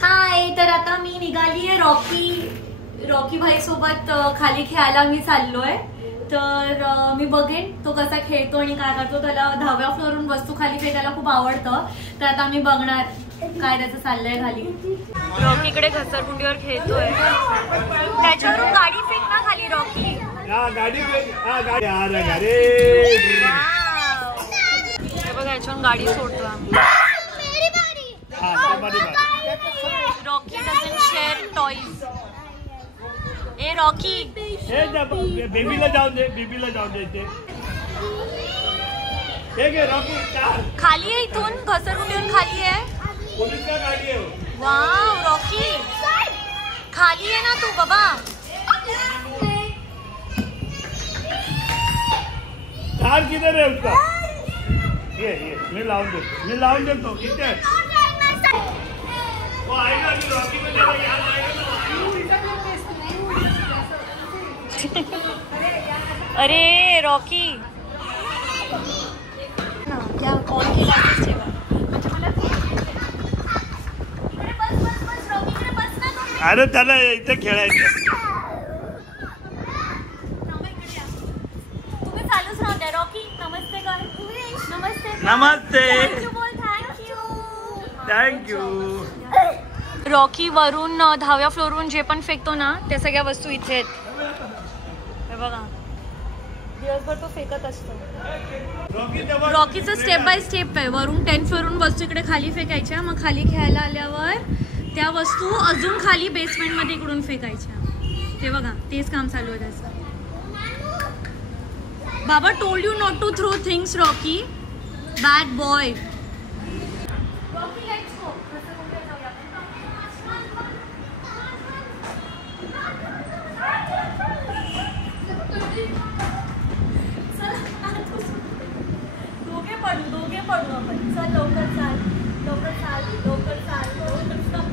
हाय, तर आता मी निघालीये रॉकी भाई सोबत खाली खेळायला मी चाललोय। तर मी बघेन तो कसा खेळतो आणि काय करतो। त्याला 10व्या फ्लोअरवरून वस्तू खाली फेकायला खूप आवडतं। तर आता मी बघणार काय त्याचं चाललंय खाली। रॉकीकडे घसरगुंडीवर खेळतोय, त्याच्यावरून गाडी फेक ना खाली रॉकी। गाडी बघा याच्यावरून गाडी सोडतो आम्ही। Rocky doesn't share toys. ए रॉकी, बेबीला जाऊन दे, बेबीला जाऊन दे। ठीक आहे रॉकी, खाली आहे इथून घसरगुंडीवरून खाली आहे। पोलीस का गाडी आहे? वाव रॉकी, खाली आहे ना तू बाबा। कार किधर है उसका? ये मैं लाऊं देता हूँ। कितने वो आएगा कि रॉकी में जब याद आएगा तो अरे रॉकी क्या कॉल केला अरे त्याला इथे खेळायचं। तुम्ही चालूच राहू द्या। रॉकी नमस्ते कर। नमस्ते। Thank you. रॉकी वरून 10व्या फ्लोअरवरून जे पण फेकतो ना त्या सगळ्या वस्तू इथे आहेत। हे बघा दिवसभर तो फेकत असतो। रॉकीचं स्टेप बाय स्टेप आहे। वरून 10th फ्लोअरवरून वस्तू इकडे खाली फेकायच्या, मग खाली खेळायला आल्यावर त्या वस्तू अजून खाली बेसमेंट मध्ये इकडून फेकायच्या। ते बघा तेच काम चालू आहे त्याचं। बाबा told you not to throw things Rocky, bad boy. दोघे पडू आपण। चल लवकर चाल, लवकर चाल, लवकर चाल, लवकर चाल।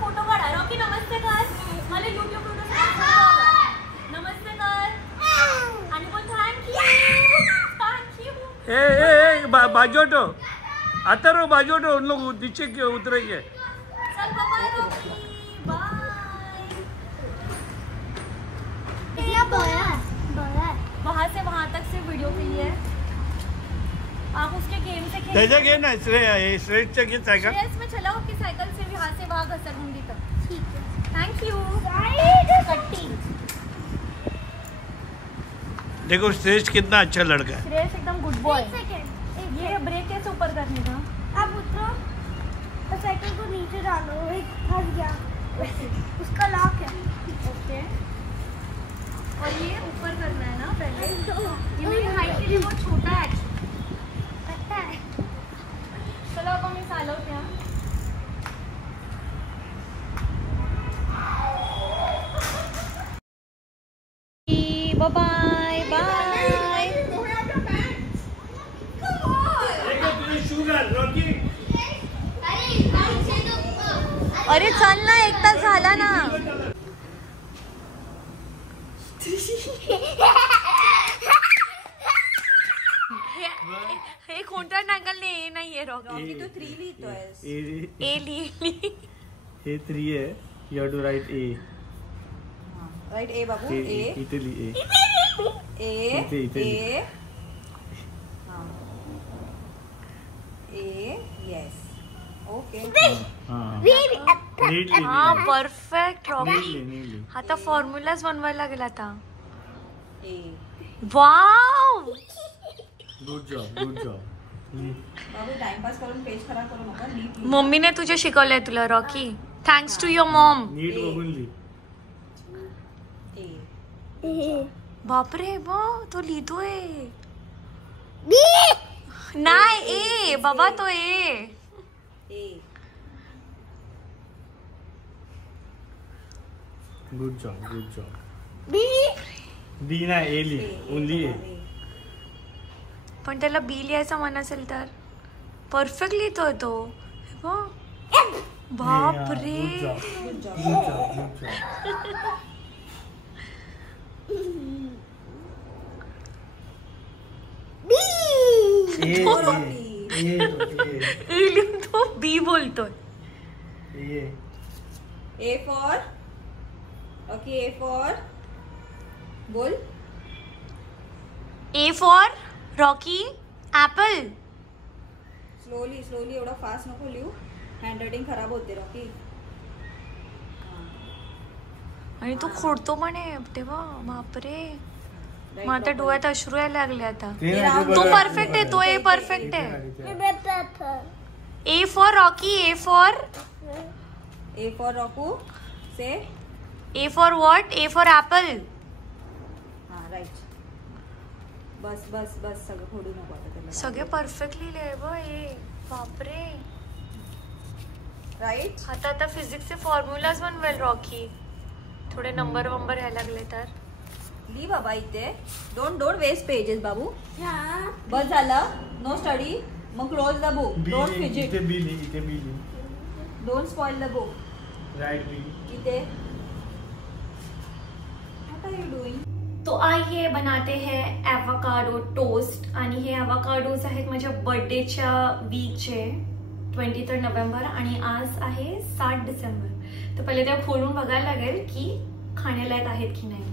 फोटो काढा। रॉकी नमस्ते कर, मला YouTube नमस्ते कर आणि बोल थँक यू। बाजू हटो, आता रो बाजू हटो, उन लोग नीचे उतरेंगे। चल बाय रॉकी, बाय। वहाँ से वहाँ तक से वीडियो के लिए आप उसके गेम से खेल। त्याचा गेम नाही, श्रेयसचा गेम आहे का? श्रेयस में चलाओ कि साइकिल से यहाँ से वहाँ घसरगुंडी तक। ठीक है, थैंक यू। कट्टी देखो श्रेयस कितना अच्छा लड़का है। श्रेयस एकदम गुड बॉय। ये ब्रेक कैसे ऊपर करने का? आप उतरो और साइकिल को नीचे डालो। एक फंस गया, उसका लॉक है। ओके, और ये ऊपर करना है ना पहले। ये मेरी हाइट के लिए बहुत छोटा है पता है। चलो अब हम चालवते हैं। Bye bye. अरे चल ना, एक तास झाला ना। हे कोणत्या नांगलने ए नाहीये रॉकी, तू 3 लिहितोय। ए लिहिली, हे 3 आहे। You have to write A. Write A बाबू, ए इथे लिही ए इथे ए ए यस ओके। हाँ परफेक्ट रॉकी। आता फॉर्म्युलाज बनवायला गेला आता। Wow good job. टाइमपास करून पेज खराब करू नका। मम्मीने तुझे शिकवलंय तुला Rocky, thanks to your mom. नीट बघून लिही। बापरे बा तो लिहितोय। नाही ए बाबा, तो ए। Good job. बी ना ए लिही, ओनली ए। पण त्याला बी लिहायचं मन असेल तर परफेक्ट लिहितोय तो। बाप रे, लिहून तो बी बोलतोय. A for okay. A for बोल. A for Rocky apple. Slowly slowly, एवढा फास्ट नको लिहू, हँड रायटिंग खराब होते रॉकी. आणि तू खोडतो म्हणे तेव्हा. बापरे, मग आता डोळ्यात अश्रू यायला लागले आता. तू परफेक्ट आहे, तो ए परफेक्ट आहे. A for Rocky. A for रॉकू से. A for what. A for apple. हा राईट. बस बस बस, सगळं फोडू नको आता त्याला. सगळे परफेक्ट लिहिले ब. ए बापरे. राईट. आता फिजिक्सचे फॉर्म्युलाज बनवेल रॉकी. थोडे नंबर यायला लागले तर ली बाबा इथे. डोंट वेस्ट पेजेस बाबू. बस झालं. No study. मग close the book. Don't fidget. Don't spoil the book. Right B. इथे व्हाट आर यू डूइंग. तो आइए बनाते हैं ॲव्होकाडो टोस्ट. आणि हे ॲव्होकाडोज आहेत माझ्या बर्थडेच्या वीकचे 23 नोव्हेंबर आणि आज आहे 7 डिसेंबर. तर पहिले त्या खोलून बघायला लागेल की खाण्यालायक आहेत की नाही.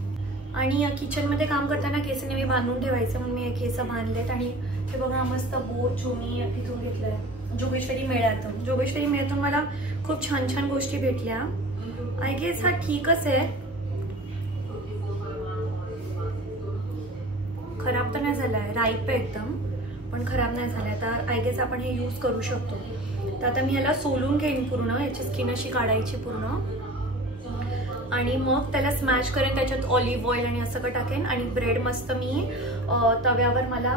आणि किचनमध्ये काम करताना केस नेहमी बांधून ठेवायचं, म्हणून मी हे केस बांधलेत. आणि हे बघा मस्त बोट जो मी इथून घेतलाय जोगेश्वरी मेळ्यातून. जोगेश्वरी मेळ्यातून मला खूप छान छान गोष्टी भेटल्या. आय गेस हा ठीकच आहे, खराब तर नाही झालाय. राईप आहे एकदम, पण खराब नाही झालाय. तर आय गेस आपण हे यूज करू शकतो. तर आता मी ह्याला सोलून घेईन पूर्ण, याची स्किन अशी काढायची पूर्ण. आणि मग त्याला स्मॅश करेन, त्याच्यात ऑलिव्ह ऑइल आणि असं टाकेन. आणि ब्रेड मस्त मी तव्यावर मला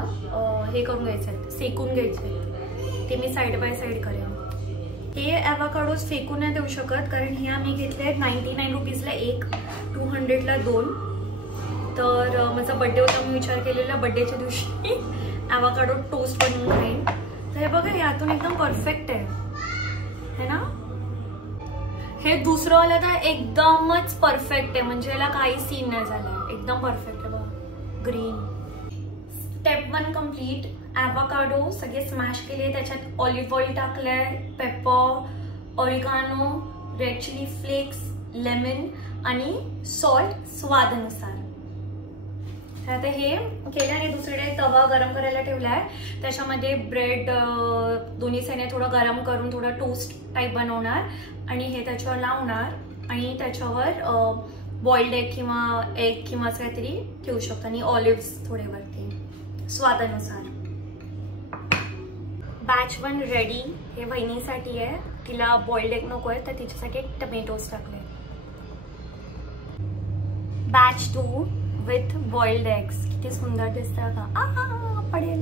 हे करून घ्यायचं आहे, सेकून घ्यायचं आहे. ते मी साईड बाय साईड करेन. हे ॲव्होकाडोज फेकून नाही देऊ शकत, कारण हे आम्ही घेतले 99 रुपीजला एक, 200ला 2. तर माझा बड्डे होता, मी विचार केलेला बड्डेच्या दिवशी ॲव्होकाडो टोस्ट बनवून खाईन. तर हे बघा, यातून एकदम परफेक्ट आहे ना. हे दुसरं वाला तर एकदमच परफेक्ट आहे, म्हणजे याला काही सीन नाही झालाय, एकदम परफेक्ट आहे बघा. ग्रीन. स्टेप 1 कम्प्लीट. ॲव्होकाडो सगळे स्मॅश केले, त्याच्यात ऑलिव्ह ऑइल टाकलंय, pepper, oregano, red chilli flakes, lemon आणि सॉल्ट स्वादानुसार. आता हे केलं आणि दुसरीकडे तवा गरम करायला ठेवलाय. त्याच्यामध्ये ब्रेड दोन्ही साईडने थोडं गरम करून थोडं टोस्ट टाईप बनवणार आणि हे त्याच्यावर लावणार. आणि त्याच्यावर बॉइल्ड एग किंवा असं काहीतरी ठेवू शकतो. आणि ऑलिव्स थोडे वरती स्वादानुसार. बॅच 1 रेडी. हे वहिनीसाठी आहे, तिला बॉइल्ड एग नको आहे, तर तिच्यासाठी टमेटोज टाकले. बॅच 2 विथ बॉइल्ड एग्स. किती सुंदर दिसतं का. पडेल.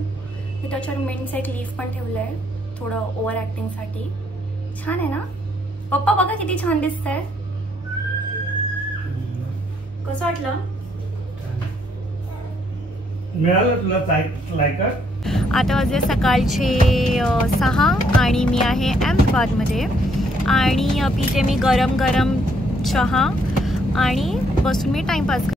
मी त्याच्यावर मिंटचं एक लीफ पण ठेवलंय थोडं ओव्हर ऍक्टिंगसाठी. छान आहे ना पप्पा. बघा किती छान दिसतंय. कसं वाटलं. मिळालं तुला लायक. आता वाजले सकाळचे 6 आणि मी आहे अहमदाबादमध्ये. आणि पिते मी गरम चहा आणि बसून मी टाइमपास